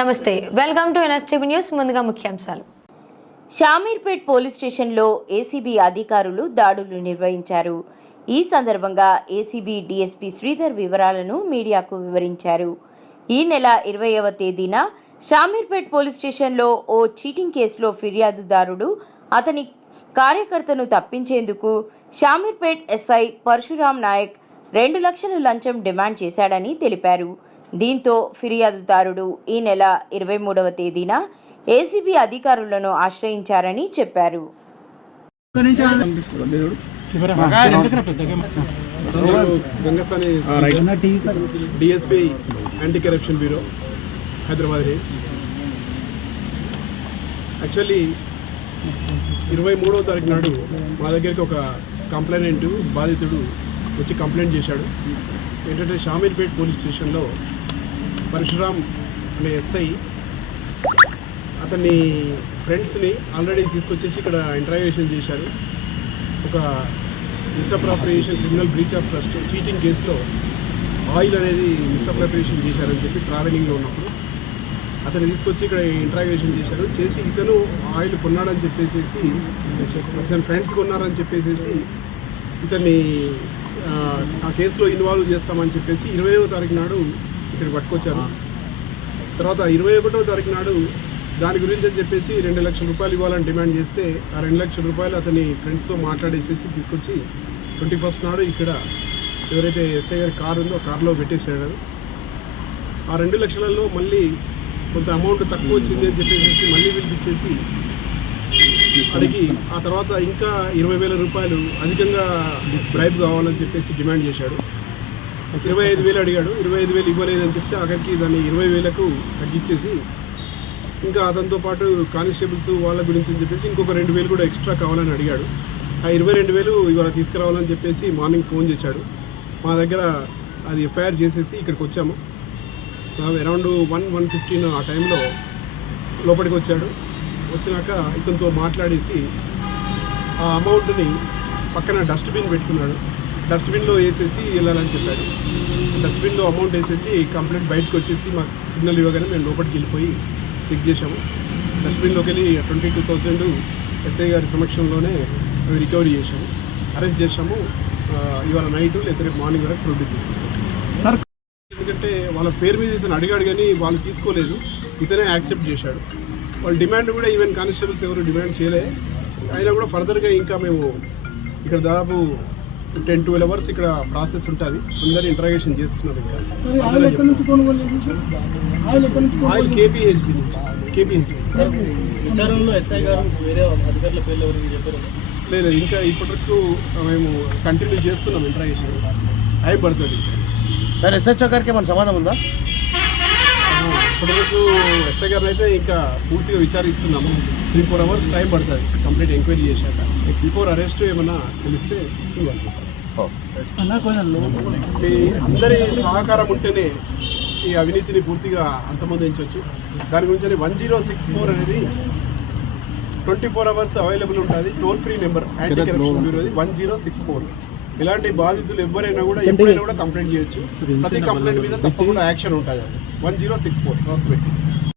నమస్తే, welcome to NSTV news. ముందుగా ముఖ్యాంశాలు. షామీర్పేట్ పోలీస్ స్టేషన్లో ఏసీబీ అధికారులు దాడులు నిర్వహించారు. ఈ సందర్భంగా ఏసీబీ డీఎస్పీ శ్రీధర్ వివరాలను మీడియాకు వివరించారు. ఈ నెల 20వ తేదీన షామీర్పేట్ పోలీస్ స్టేషన్లో ఓ చీటింగ్ కేసులో ఫిర్యాదుదారుడు అతని కార్యకర్తను తప్పించేందుకు షామీర్పేట్ ఎస్ఐ పరశురాం నాయక్ 2 లక్షల లంచం డిమాండ్ చేశాడని తెలిపారు. దీంతో ఫిర్యాదుదారుడు ఈ నెల 23వ తేదీన ఏసీబీ అధికారులను ఆశ్రయించారని చెప్పారు. DSP anti corruption bureau Hyderabad range. Actually 23వ తారీఖు నాడు మా దగ్గరికి ఒక కంప్లైంట్ బాధితుడు వచ్చి కంప్లైంట్ చేశాడు. ఏంటంటే షామీర్పేట్ పోలీస్ స్టేషన్లో పరశురాం అనే ఎస్ఐ అతన్ని ఫ్రెండ్స్ని ఆల్రెడీ తీసుకొచ్చేసి ఇక్కడ ఇంటరాగేషన్ చేశారు. ఒక misappropriation criminal breach of trust cheating కేసులో ఆయిల్ అనేది మిస్అప్రాప్రియేషన్ చేశారని చెప్పి ట్రావెలింగ్లో ఉన్నప్పుడు అతన్ని తీసుకొచ్చి ఇక్కడ ఇంటరాగేషన్ చేసి ఇతను ఆయిల్ కొన్నాడని చెప్పేసి ఇతని ఫ్రెండ్స్ కొన్నారని చెప్పేసి ఇతన్ని ఆ కేసులో ఇన్వాల్వ్ చేస్తామని చెప్పేసి 20వ తారీఖు నాడు ఇక్కడ పట్టుకొచ్చారు. తర్వాత 21వ తారీఖు నాడు దాని గురించి అని చెప్పేసి 2 లక్షల రూపాయలు ఇవ్వాలని డిమాండ్ చేస్తే ఆ 2 లక్షల రూపాయలు అతని ఫ్రెండ్స్తో మాట్లాడేసేసి తీసుకొచ్చి 21st నాడు ఇక్కడ ఎవరైతే ఎస్ఐ గారి కారు ఉందో ఆ కారులో పెట్టేసాడు. ఆ 2 లక్షలలో మళ్ళీ కొంత అమౌంట్ తక్కువ వచ్చింది అని చెప్పేసి మళ్ళీ పిలిపించేసి అడిగి ఆ తర్వాత ఇంకా 20,000 రూపాయలు అధికంగా బ్రైబ్ కావాలని చెప్పేసి డిమాండ్ చేశాడు. 25,000 అడిగాడు. 25,000 ఇవ్వలేదని చెప్తే ఆఖరికి దాన్ని 20,000కు తగ్గించేసి ఇంకా అతనితో పాటు కానిస్టేబుల్స్ వాళ్ళ గురించి అని చెప్పేసి ఇంకొక 2,000 కూడా ఎక్స్ట్రా కావాలని అడిగాడు. ఆ 22,000 ఇవాళ తీసుకురావాలని చెప్పేసి మార్నింగ్ ఫోన్ చేశాడు. మా దగ్గర అది ఎఫ్ఐఆర్ చేసేసి ఇక్కడికి వచ్చాము. అరౌండ్ 1:15 ఆ టైంలో లోపలికి వచ్చాడు. వచ్చినాక ఇతనితో మాట్లాడేసి ఆ అమౌంట్ని పక్కన డస్ట్బిన్ పెట్టుకున్నాడు. డస్ట్బిన్లో వేసేసి వెళ్ళాలని చెప్పాడు. డస్ట్బిన్లో అమౌంట్ వేసేసి కంప్లైంట్ బయటకు వచ్చేసి మాకు సిగ్నల్ ఇవ్వగానే మేము లోపలికి వెళ్ళిపోయి చెక్ చేశాము. డస్ట్బిన్లోకి వెళ్ళి 22,000 ఎస్ఐ గారి సమక్షంలోనే మేము రికవరీ చేశాము. అరెస్ట్ చేశాము. ఇవాళ నైట్ లేదా రేపు మార్నింగ్ వరకు ప్రొడ్యూస్ చేసాము. ఎందుకంటే వాళ్ళ పేరు మీద ఇతను అడిగాడు కానీ వాళ్ళు తీసుకోలేదు. ఇతనే యాక్సెప్ట్ చేశాడు. వాళ్ళ డిమాండ్ కూడా ఈవెన్ కానిస్టేబుల్స్ ఎవరు డిమాండ్ చేయలే. అయినా కూడా ఫర్దర్గా ఇంకా మేము ఇక్కడ దాదాపు 10-12 అవర్స్ ఇక్కడ ప్రాసెస్ ఉంటుంది. అందరూ ఇంటరాగేషన్ చేస్తున్నారు. ఇంకా ఆయిల్ కేపీహెచ్బి విచారణలో ఎస్ఐ గారు వేరే అధికారుల పేర్లు ఎవరికి చెప్పారు? లేదు, ఇంకా ఇప్పటివరకు మేము కంటిన్యూ చేస్తున్నాం. ఇంటరాగేషన్ టైం పడుతుంది. సార్ ఎస్హెచ్ఓ గారికి ఏమైనా సమాధానం ఉందా? ఇప్పటివరకు ఎస్ఐ గారిని అయితే ఇంకా పూర్తిగా విచారిస్తున్నాము. 3-4 అవర్స్ టైం పడుతుంది కంప్లీట్ ఎంక్వైరీ చేశాక. బిఫోర్ అరెస్ట్ ఏమన్నా తెలిస్తే మీ అందరి సహకారం ఉంటేనే ఈ అవినీతిని పూర్తిగా అంతమొందించవచ్చు. దాని గురించి 1064 అనేది 24 అవర్స్ అవైలబుల్ ఉంటుంది. Toll free number anti corruption బ్యూరోది 1064. ఇలాంటి బాధితులు ఎవరైనా కూడా ఎప్పుడైనా కూడా కంప్లైంట్ చేయొచ్చు. ప్రతి కంప్లైంట్ మీద తప్పకుండా యాక్షన్ ఉంటుంది. 1064 గుర్తుపెట్టి.